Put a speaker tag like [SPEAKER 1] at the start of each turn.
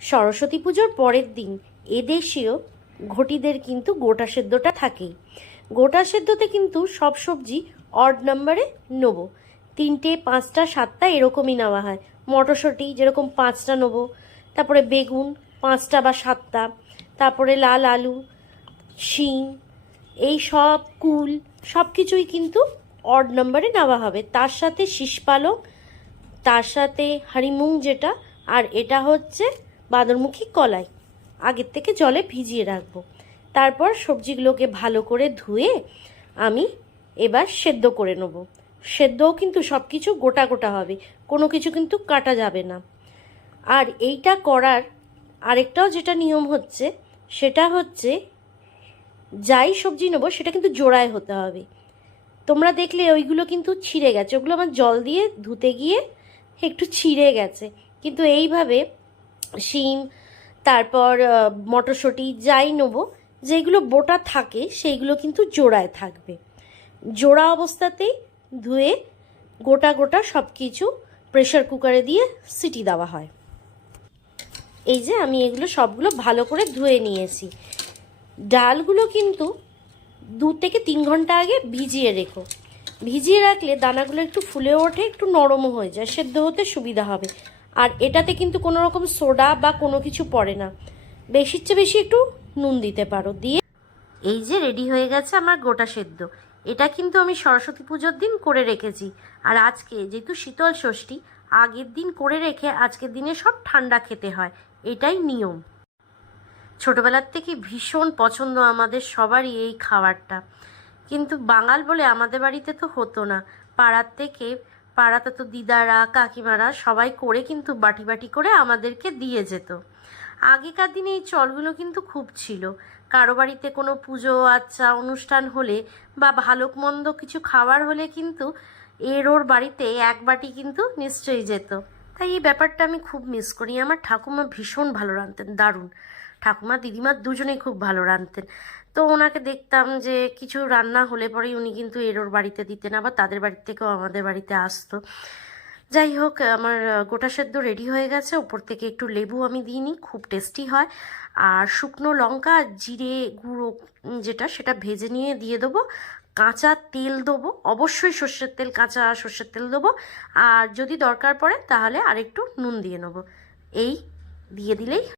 [SPEAKER 1] সরস্বতী পুজোর পরের দিন এদেশীয় ঘটিদের কিন্তু গোটা সেদ্ধটা থাকেই। গোটা সেদ্ধতে কিন্তু সব সবজি অড নাম্বারে নেব। তিনটে, পাঁচটা, সাতটা এরকমই নেওয়া হয়। মটরশুঁটি যেরকম পাঁচটা নেব, তারপরে বেগুন পাঁচটা বা সাতটা, তারপরে লাল আলু শিম এই সব কুল সব কিছুই কিন্তু অড নাম্বারে নেওয়া হবে। তার সাথে শীষ পালক তার সাথে হারিমুং যেটা, আর এটা হচ্ছে বাদরমুখী কলাই। আগের থেকে জলে ভিজিয়ে রাখব। তারপর সবজিগুলোকে ভালো করে ধুয়ে আমি এবার সেদ্ধ করে নেব। সেদ্ধও কিন্তু সব কিছু গোটা গোটা হবে। কোনো কিছু কিন্তু কাটা যাবে না। আর এইটা করার আরেকটাও যেটা নিয়ম হচ্ছে, সেটা হচ্ছে যাই সবজি নেব, সেটা কিন্তু জোড়ায় হতে হবে। তোমরা দেখলে ওইগুলো কিন্তু ছিঁড়ে গেছে। ওগুলো আমার জল দিয়ে ধুতে গিয়ে একটু ছিঁড়ে গেছে। কিন্তু এইভাবে শিম, তারপর মটরশুঁটি যাই নেব যেগুলো বোটা থাকে সেইগুলো কিন্তু জোড়ায় থাকবে। জোড়া অবস্থাতেই ধুয়ে গোটা গোটা সব কিছু প্রেশার কুকারে দিয়ে সিটি দেওয়া হয়। এই যে আমি এগুলো সবগুলো ভালো করে ধুয়ে নিয়েছি। ডালগুলো কিন্তু দু থেকে তিন ঘণ্টা আগে ভিজিয়ে রেখো। ভিজিয়ে রাখলে দানাগুলো একটু ফুলে ওঠে, একটু নরমও হয়ে যায়, সেদ্ধ হতে সুবিধা হবে। আর এটাতে কিন্তু কোনো রকম সোডা বা কোনো কিছু পড়ে না। বেশির চেয়ে বেশি একটু নুন দিতে পারো। দিয়ে এই যে রেডি হয়ে গেছে আমার গোটা সেদ্ধ। এটা কিন্তু আমি সরস্বতী পুজোর দিন করে রেখেছি। আর আজকে যেহেতু শীতল ষষ্ঠী, আগের দিন করে রেখে আজকের দিনে সব ঠান্ডা খেতে হয়। এটাই নিয়ম। ছোটবেলার থেকে ভীষণ পছন্দ আমাদের সবারই এই খাবারটা। কিন্তু বাঙাল বলে আমাদের বাড়িতে তো হতো না। পাড়ার থেকে পাড়াতে তো দিদারা, কাকিমারা সবাই করে কিন্তু বাটি বাটি করে আমাদেরকে দিয়ে যেত। আগেকার দিনে এই চলগুলো কিন্তু খুব ছিল। কারও বাড়িতে কোনো পুজো আচ্ছা অনুষ্ঠান হলে বা ভালো মন্দ কিছু খাবার হলে কিন্তু এর ওর বাড়িতে এক বাটি কিন্তু নিশ্চয়ই যেত। তাই এই ব্যাপারটা আমি খুব মিস করি। আমার ঠাকুমা ভীষণ ভালো রাঁধতেন, দারুণ। ঠাকুমা দিদিমা দুজনেই খুব ভালো রাঁধতেন। তো ওনাকে দেখতাম যে কিছু রান্না হলে পরেই উনি কিন্তু এরোর বাড়িতে দিতেন, আবার তাদের বাড়ি থেকেও আমাদের বাড়িতে আসতো। যাই হোক, আমার গোটা সেদ্ধ রেডি হয়ে গেছে। ওপর থেকে একটু লেবু আমি দিইনি, খুব টেস্টি হয়। আর শুকনো লঙ্কা, জিরে গুঁড়ো যেটা, সেটা ভেজে নিয়ে দিয়ে দেবো। কাঁচা তেল দেবো, অবশ্যই সর্ষের তেল, কাঁচা সর্ষের তেল দেবো। আর যদি দরকার পড়ে, তাহলে আর একটু নুন দিয়ে নেব। এই, দিয়ে দিলেই